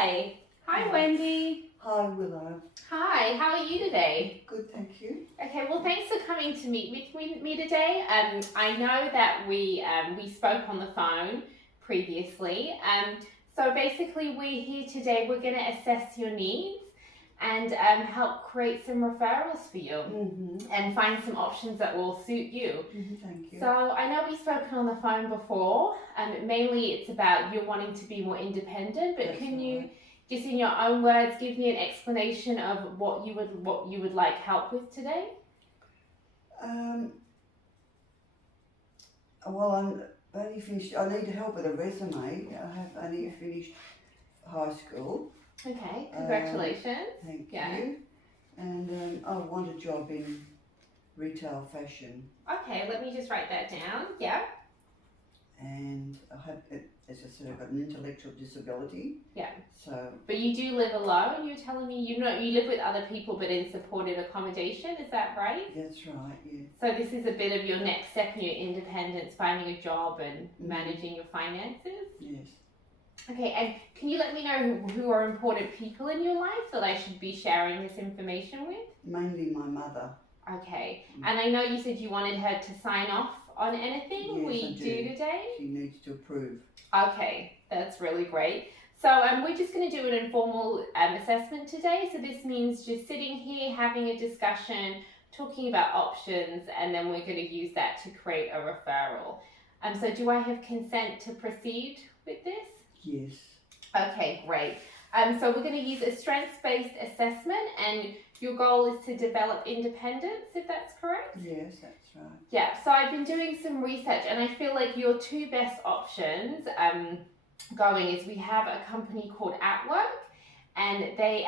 Hi. Hi, Wendy. Hi, Willow. Hi, how are you today? Good, thank you. Okay, well, thanks for coming to meet with me today. I know that we spoke on the phone previously. So basically, we're here today. We're going to assess your needs and help create some referrals for you and find some options that will suit you. Thank you. So I know we've spoken on the phone before. Mainly, it's about you wanting to be more independent. But That's can you, right. just in your own words, give me an explanation of what you would like help with today? Well, I'm only finished. I need help with a resume. I have only finished high school. Okay, congratulations. Thank Yeah. you. And I want a job in retail fashion. Okay, let me just write that down. Yeah. And I have, as I said, I've got an intellectual disability. Yeah. So. But you do live alone. You're telling me you live with other people, but in supported accommodation. Is that right? That's right. Yeah. So this is a bit of your next step in your independence, finding a job and managing your finances. Yes. Okay, and can you let me know who are important people in your life that I should be sharing this information with? Mainly my mother. Okay, and I know you said you wanted her to sign off on anything Yes, we I do today. She needs to approve. Okay, that's really great. So we're just going to do an informal assessment today. So this means just sitting here, having a discussion, talking about options, and then we're going to use that to create a referral. So do I have consent to proceed with this? Yes. Okay, great. So we're going to use a strengths-based assessment, and your goal is to develop independence, if that's correct? Yes, that's right. Yeah, so I've been doing some research, and I feel like your two best options going is we have a company called At Work, and they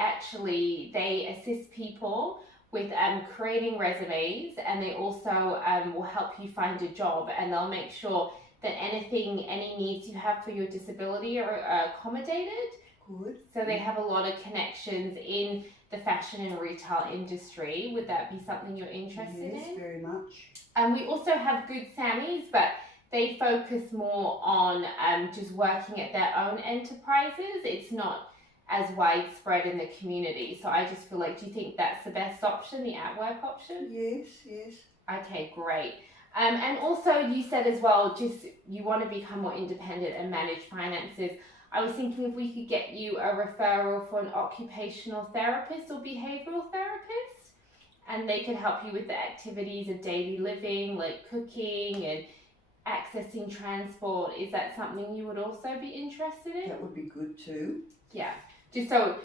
assist people with creating resumes, and they also will help you find a job, and they'll make sure that any needs you have for your disability are accommodated. Good. So they have a lot of connections in the fashion and retail industry. Would that be something you're interested in? Yes, very much. And we also have Good Sammys, but they focus more on just working at their own enterprises. It's not as widespread in the community. So I just feel like, do you think that's the best option, the At Work option? Yes, yes. Okay, great. And also you said as well, just you want to become more independent and manage finances. I was thinking if we could get you a referral for an occupational therapist or behavioral therapist, and they could help you with the activities of daily living, like cooking and accessing transport. Is that something you would also be interested in? That would be good too. Yeah. Just so,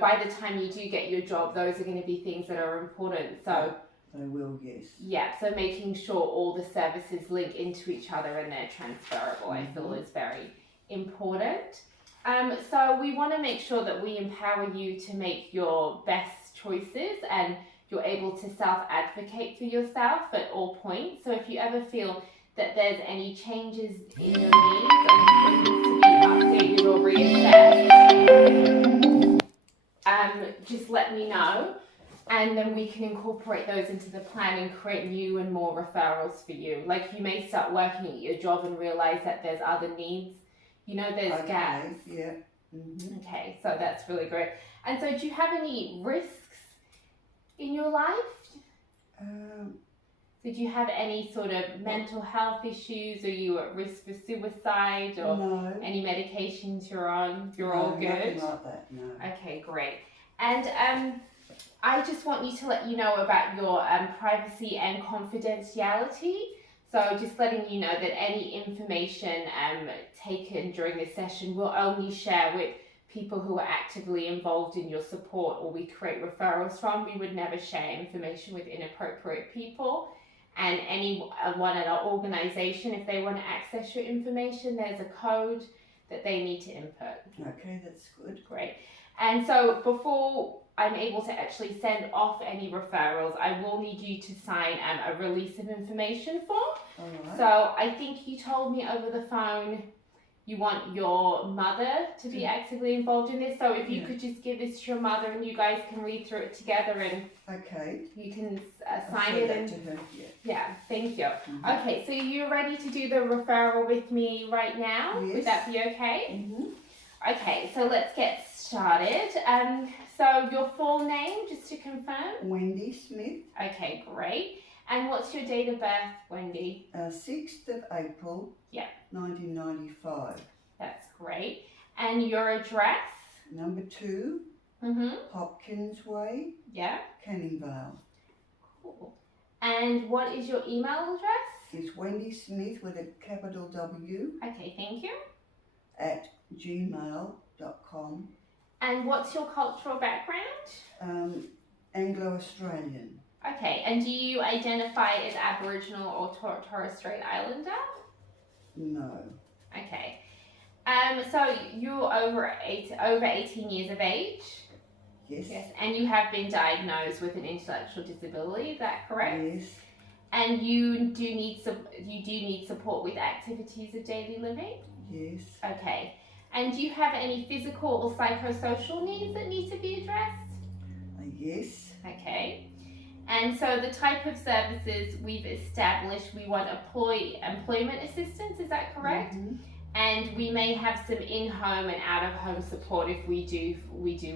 by the time you do get your job, those are going to be things that are important. So they will, yes. Yeah, so making sure all the services link into each other and they're transferable, I feel is very important. So we want to make sure that we empower you to make your best choices and you're able to self-advocate for yourself at all points. So if you ever feel that there's any changes in your needs and needs to be updated or reassessed, just let me know. And then we can incorporate those into the plan and create new and more referrals for you. Like you may start working at your job and realize that there's other needs. There's gaps. Yeah. Okay, so that's really great. And so do you have any risks in your life? Did you have any sort of mental health issues? Are you at risk for suicide or any medications you're on? You're all good? Nothing like that, no. Okay, great. And I just want you to let you know about your privacy and confidentiality. So just letting you know that any information taken during this session will only share with people who are actively involved in your support or we create referrals from. We would never share information with inappropriate people. And anyone at our organisation, if they want to access your information, there's a code that they need to input. Okay, that's good. Great. And so before I'm able to actually send off any referrals, I will need you to sign a release of information form. All right. So I think you told me over the phone you want your mother to be actively involved in this. So if you could just give this to your mother and you guys can read through it together and you can sign it. And to her. Yeah, thank you. Okay, so you're ready to do the referral with me right now? Yes. Would that be okay? Mm-hmm. Okay, Okay, so let's get started. So your full name, just to confirm? Wendy Smith. Okay, great. And what's your date of birth, Wendy? 6th of April. Yeah. 1995. That's great. And your address? Number 2, Mm-hmm. Hopkins Way, Yeah. Canning Vale. Cool. And what is your email address? It's Wendy Smith with a capital W Okay, thank you. at gmail.com. And what's your cultural background? Anglo-Australian. Okay, and do you identify as Aboriginal or Torres Strait Islander? No. Okay. So you're over 18 years of age? Yes. Yes. And you have been diagnosed with an intellectual disability, is that correct? Yes. And you do need support with activities of daily living? Yes. Okay. And do you have any physical or psychosocial needs that need to be addressed? Yes. Okay. And so the type of services we've established, we want employment assistance, is that correct? Mm-hmm. And we may have some in-home and out-of-home support if we do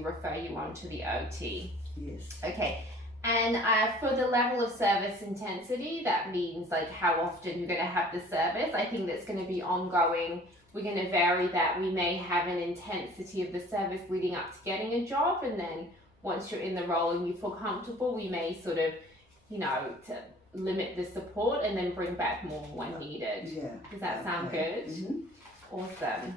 refer you on to the OT. Yes. Okay. And for the level of service intensity, that means like how often you're going to have the service. I think that's going to be ongoing. We're going to vary that. We may have an intensity of the service leading up to getting a job, and then once you're in the role and you feel comfortable, we may sort of, to limit the support and then bring back more when needed. Yeah. Does that sound good? Mm-hmm. Awesome.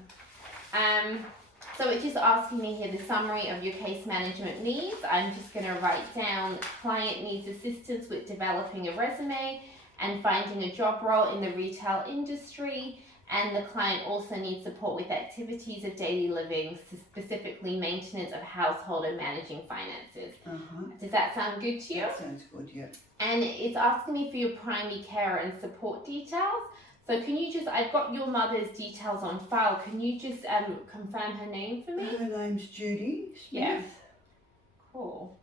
So it's just asking me here the summary of your case management needs. I'm just going to write down client needs assistance with developing a resume and finding a job role in the retail industry. And the client also needs support with activities of daily living, specifically maintenance of household and managing finances. Uh-huh. Does that sound good to you? That sounds good, yeah. And it's asking me for your primary care and support details. So can you just, I've got your mother's details on file. Can you just confirm her name for me? Her name's Judy Smith. Yeah. Cool.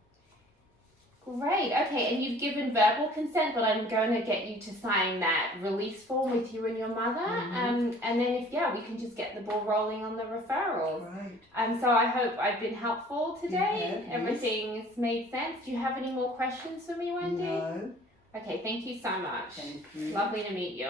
Great. Okay, and you've given verbal consent, but I'm going to get you to sign that release form with you and your mother. Mm-hmm. And then we can just get the ball rolling on the referrals. Great. So I hope I've been helpful today. You have, Everything's made sense. Do you have any more questions for me, Wendy? No. Okay, thank you so much. Thank you. Lovely to meet you.